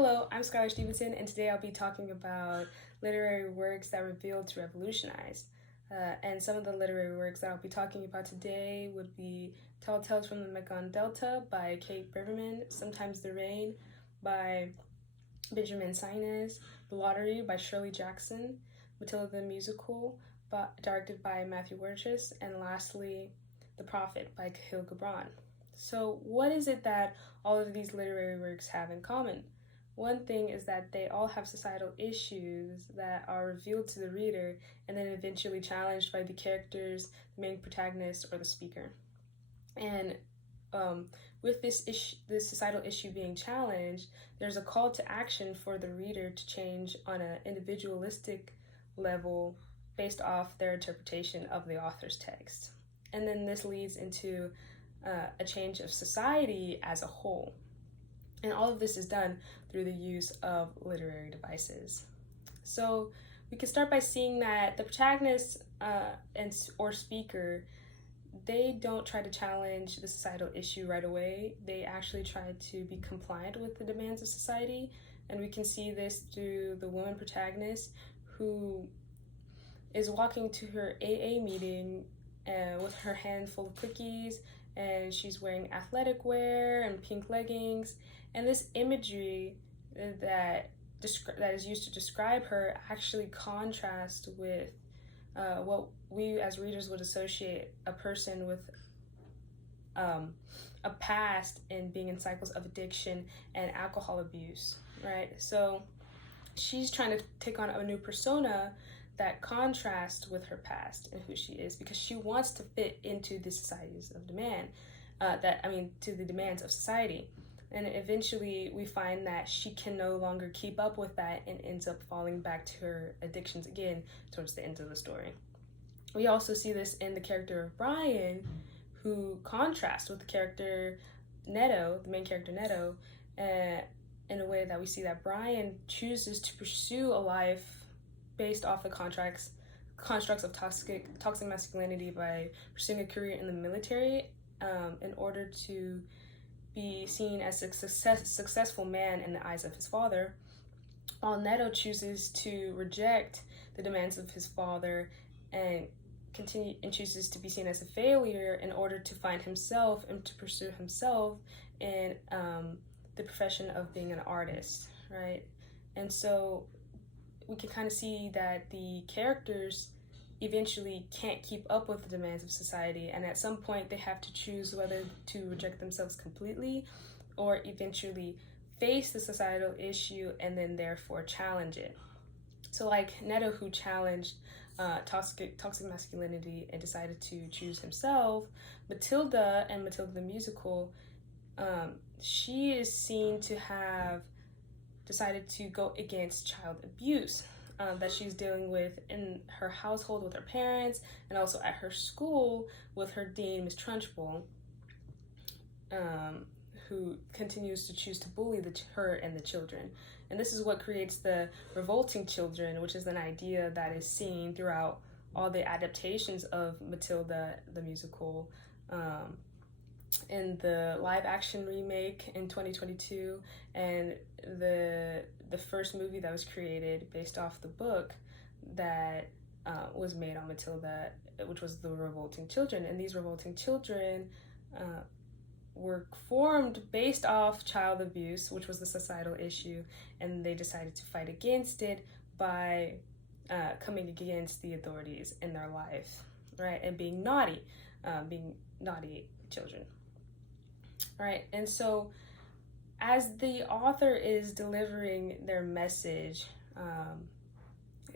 Hello, I'm Skylar Stevenson, and today I'll be talking about literary works that revealed to revolutionize. And some of the literary works that I'll be talking about today would be Tall Tales from the Mekong Delta by Kate Berberman, Sometimes the Rain by Benjamin Sainz, The Lottery by Shirley Jackson, Matilda the Musical, directed by Matthew Warchus, and lastly, The Prophet by Khalil Gibran. So what is it that all of these literary works have in common? One thing is that they all have societal issues that are revealed to the reader and then eventually challenged by the characters, the main protagonist, or the speaker. And with this societal issue being challenged, there's a call to action for the reader to change on an individualistic level based off their interpretation of the author's text. And then this leads into a change of society as a whole. And all of this is done through the use of literary devices. So we can start by seeing that the protagonist or speaker, they don't try to challenge the societal issue right away. They actually try to be compliant with the demands of society. And we can see this through the woman protagonist who is walking to her AA meeting with her hand full of cookies, and she's wearing athletic wear and pink leggings. And this imagery that is used to describe her actually contrasts with what we as readers would associate a person with a past in being in cycles of addiction and alcohol abuse, right? So she's trying to take on a new persona that contrasts with her past and who she is, because she wants to fit into the societies of demand, to the demands of society. And eventually we find that she can no longer keep up with that and ends up falling back to her addictions again towards the end of the story. We also see this in the character of Brian, who contrasts with the character Neto, the main character Neto, in a way that we see that Brian chooses to pursue a life based off the constructs of toxic masculinity by pursuing a career in the military in order to be seen as a successful man in the eyes of his father, while Neto chooses to reject the demands of his father and chooses to be seen as a failure in order to find himself and to pursue himself in the profession of being an artist, right? And so we can kind of see that the characters eventually can't keep up with the demands of society, and at some point they have to choose whether to reject themselves completely or eventually face the societal issue and then therefore challenge it. So like Neto, who challenged toxic masculinity and decided to choose himself, Matilda the Musical, she is seen to have decided to go against child abuse that she's dealing with in her household with her parents, and also at her school with her dean, Miss Trunchbull, who continues to choose to bully her and the children. And this is what creates the revolting children, which is an idea that is seen throughout all the adaptations of Matilda the Musical, in the live action remake in 2022, and the first movie that was created based off the book that was made on Matilda, which was The Revolting Children. And these revolting children were formed based off child abuse, which was the societal issue, and they decided to fight against it by coming against the authorities in their life, right, and being naughty children. Right, and so as the author is delivering their message,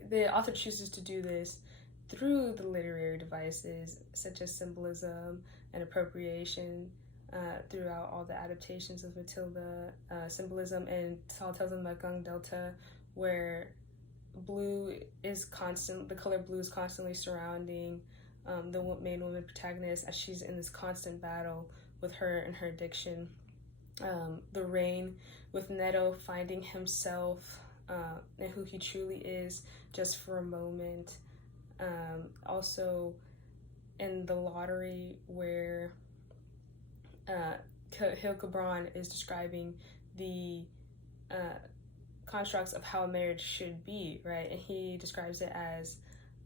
the author chooses to do this through the literary devices such as symbolism and appropriation throughout all the adaptations of Matilda, symbolism in Tall Tales of the Mekong Delta, where the color blue is constantly surrounding the main woman protagonist as she's in this constant battle with her and her addiction. The Rain, with Neto finding himself and who he truly is just for a moment. Also in The Lottery, where Khalil Gibran is describing the constructs of how a marriage should be, right? And he describes it as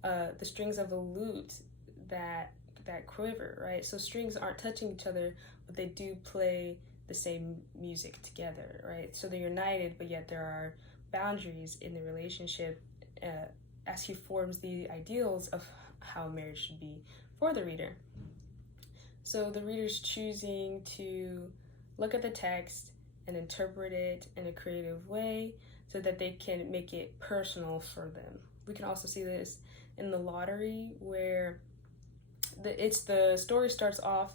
the strings of a lute that quiver, right? So strings aren't touching each other, but they do play the same music together, right? So they're united, but yet there are boundaries in the relationship as he forms the ideals of how marriage should be for the reader. So the reader's choosing to look at the text and interpret it in a creative way so that they can make it personal for them. We can also see this in the lottery, where the story starts off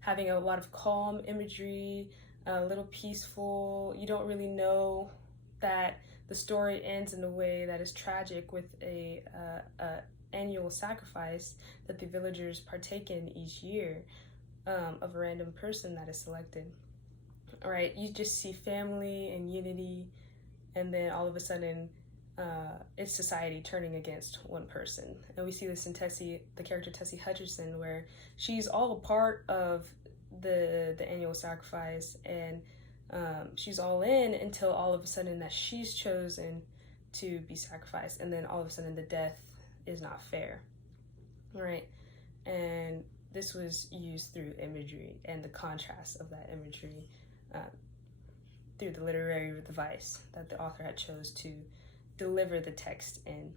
having a lot of calm imagery, a little peaceful. You don't really know that the story ends in a way that is tragic with a annual sacrifice that the villagers partake in each year of a random person that is selected. All right, you just see family and unity, and then all of a sudden it's society turning against one person. And we see this in Tessie, the character Tessie Hutcherson, where she's all a part of the annual sacrifice, and she's all in until all of a sudden that she's chosen to be sacrificed, and then all of a sudden the death is not fair, right? And this was used through imagery and the contrast of that imagery through the literary device that the author had chose to deliver the text in.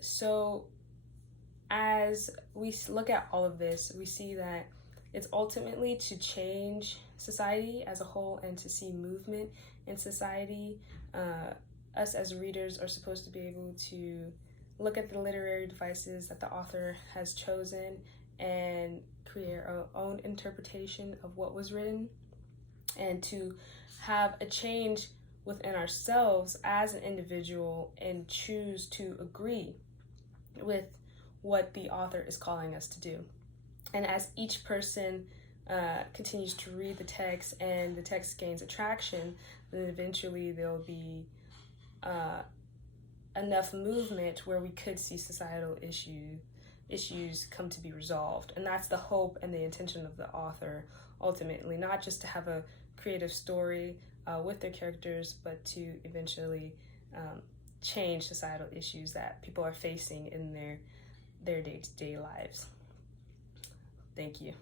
So as we look at all of this, we see that it's ultimately to change society as a whole and to see movement in society. Us as readers are supposed to be able to look at the literary devices that the author has chosen and create our own interpretation of what was written, and to have a change within ourselves as an individual and choose to agree with what the author is calling us to do. And as each person continues to read the text and the text gains attraction, then eventually there'll be enough movement where we could see societal issues come to be resolved. And that's the hope and the intention of the author, ultimately, not just to have a creative story with their characters, but to eventually change societal issues that people are facing in their day-to-day lives. Thank you.